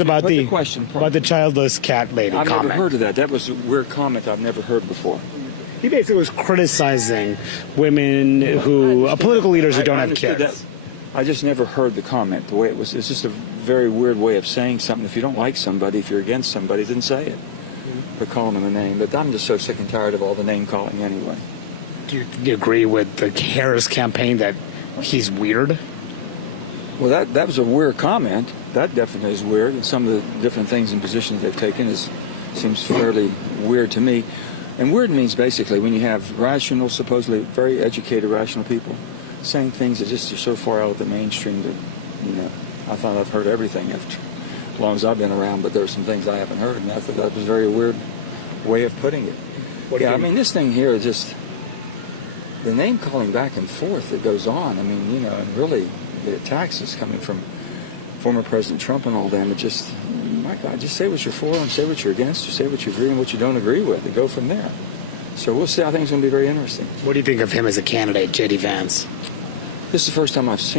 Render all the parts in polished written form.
About the question. About the childless cat lady I've comment. never heard of that. That was a weird comment I've never heard before. He basically was criticizing women political leaders who don't have kids. That. I just never heard the comment. The way it was, it's just a very weird way of saying something. If you don't like somebody, if you're against somebody, then say it. Or calling them a name. But I'm just so sick and tired of all the name calling anyway. Do you agree with the Harris campaign that he's weird? Well, that was a weird comment. That definitely is weird. And some of the different things and positions they've taken seems fairly weird to me. And weird means basically when you have rational, supposedly very educated, rational people saying things that just are so far out of the mainstream that, I thought I've heard everything as long as I've been around, but there are some things I haven't heard, and I thought that was a very weird way of putting it. I mean, this thing here is just the name calling back and forth that goes on. I mean, and really the attacks is coming from former President Trump and all them. It just, my God, just say what you're for and say what you're against, or say what you agree and what you don't agree with, and go from there. So we'll see. I think it's going to be very interesting. What do you think of him as a candidate, J.D. Vance? You've seen him as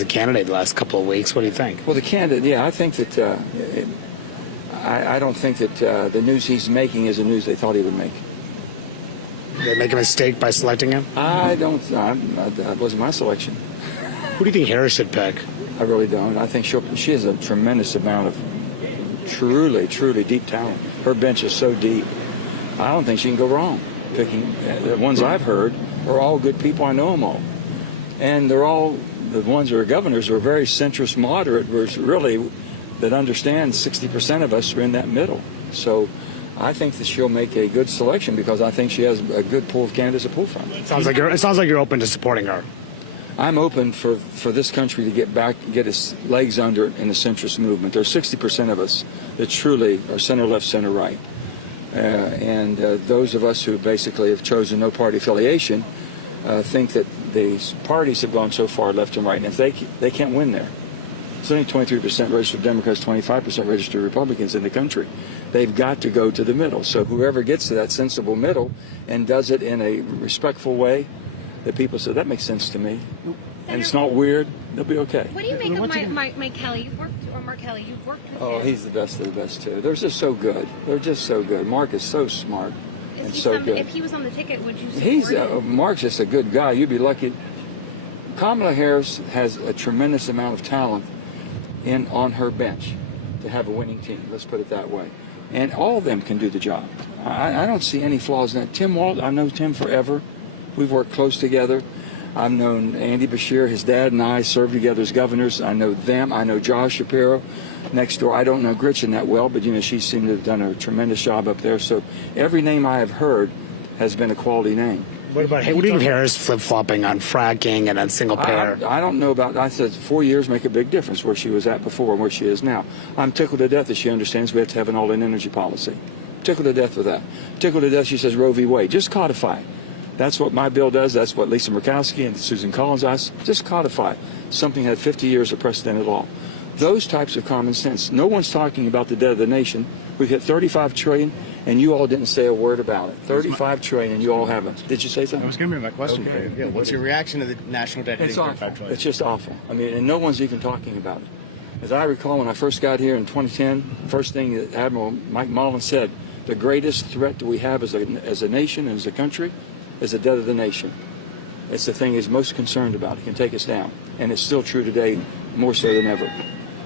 a candidate the last couple of weeks. What do you think? Well, the candidate, yeah, I think that I don't think that the news he's making is the news they thought he would make. Did they make a mistake by selecting him? I don't. That wasn't my selection. Who do you think Harris should pick? I really don't. I think she has a tremendous amount of truly, truly deep talent. Her bench is so deep. I don't think she can go wrong picking. The ones I've heard are all good people. I know them all. And they're all, the ones that are governors are very centrist moderate, really, that understand 60% of us are in that middle. So I think that she'll make a good selection because I think she has a good pool of candidates to pull from. It sounds like you're open to supporting her. I'm open for this country to get its legs under it in the centrist movement. There are 60% of us that truly are center left, center right. And those of us who basically have chosen no party affiliation think that these parties have gone so far left and right, and if they can't win there. There's only 23% registered Democrats, 25% registered Republicans in the country. They've got to go to the middle. So whoever gets to that sensible middle and does it in a respectful way, that people say, that makes sense to me, and it's not weird, they'll be okay. What do you make of Mike Kelly? Mark Kelly, you've worked with him. Oh, he's the best of the best, too. They're just so good. They're just so good. Mark is so smart and so good. If he was on the ticket, would you support him? Mark's just a good guy. You'd be lucky. Kamala Harris has a tremendous amount of talent on her bench to have a winning team. Let's put it that way. And all of them can do the job. I don't see any flaws in that. Tim Walz, I know Tim forever. We've worked close together. I've known Andy Beshear, his dad, and I served together as governors. I know them. I know Josh Shapiro next door. I don't know Gretchen that well, but, she seemed to have done a tremendous job up there. So every name I have heard has been a quality name. What do you think of Harris flip-flopping on fracking and on single payer? I don't know about, I said 4 years make a big difference where she was at before and where she is now. I'm tickled to death that she understands we have to have an all-in energy policy. Tickled to death with that. Tickled to death she says Roe v. Wade. Just codify it. That's what my bill does. That's what Lisa Murkowski and Susan Collins asked. Just codify something that had 50 years of precedented law. Those types of common sense. No one's talking about the debt of the nation. We've hit $35 trillion, and you all didn't say a word about it. $35 trillion, and you all haven't. Did you say something? That was going to be my question for you. Yeah, what's your reaction to the national debt hitting $35 trillion? It's just awful. I mean, and no one's even talking about it. As I recall, when I first got here in 2010, first thing that Admiral Mike Mullen said, the greatest threat that we have as a nation and as a country is the debt of the nation. It's the thing he's most concerned about. It can take us down. And it's still true today, more so than ever.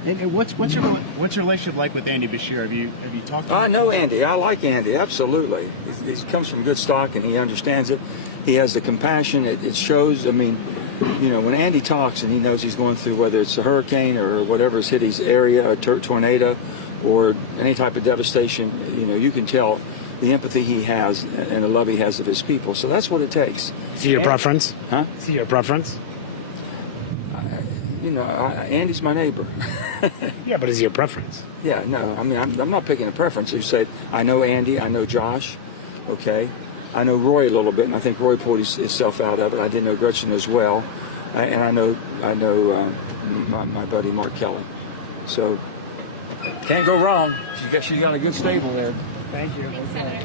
And what's your relationship like with Andy Beshear? Have you talked to him? I know Andy. I like Andy, absolutely. He comes from good stock and he understands it. He has the compassion. It shows. I mean, when Andy talks and he knows he's going through, whether it's a hurricane or whatever's hit his area, a tornado, or any type of devastation, you can tell the empathy he has and the love he has of his people. So that's what it takes. Is he your preference? Huh? Is he your preference? Andy's my neighbor. Yeah, but is he your preference? Yeah, no. I mean, I'm not picking a preference. You say, I know Andy, I know Josh, okay? I know Roy a little bit, and I think Roy pulled himself out of it. I did know Gretchen as well. And I know my buddy Mark Kelly. So, can't go wrong. She's got a good stable there. Thank you. Thanks, Senator.